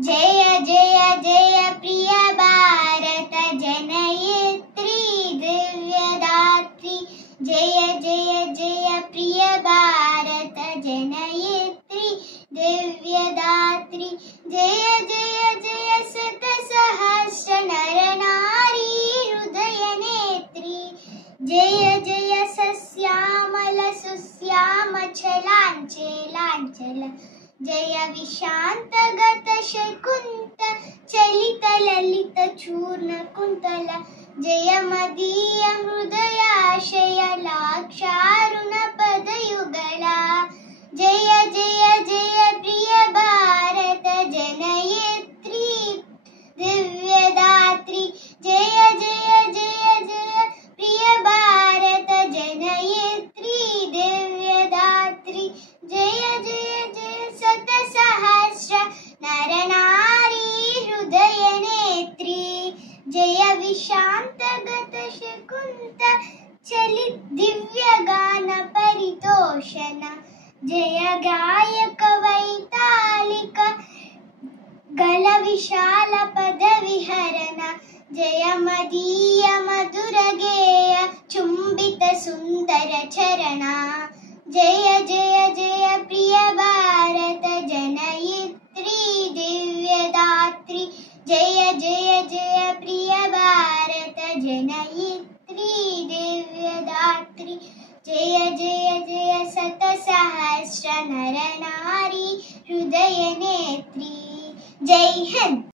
जय जय जय प्रिय भारत जनयित्री दिव्यदात्री। जय जय जय प्रिय भारत जनयित्री दिव्यदात्री। जय जय जय शतसहस्र नर नारी हृदय नेत्री। जय जय सस्यामल सुश्याम छलांचल। जय विशांत गत शकुंत चलित ललित चूर्ण कुंतल। जय मदीय हृदयाशय लाक्षारुण पदयुगला। जय जय जय प्रिय भारत जनयित्री दिव्यदात्री। जय जय जय जय प्रिय भारत जनयित्री दिव्यदात्री। जय जय जय शतसहस्र नर नारी हृदय नेत्री। जय विशांत गत शकुंत चलित दिव्य गान परितोषण। जय गायक वैतालिक गल विशाल पद विहरण। जय मदीय मधुर गेय चुंबित सुंदर चरण। जय जय जय प्रिय भारत जनयित्री दिव्यदात्री। जय जय जय प्रिय भारत जनयित्री दिव्यदात्री। जय जय जय शतसहस्र नर नारी हृदय नेत्री। जय हिंद।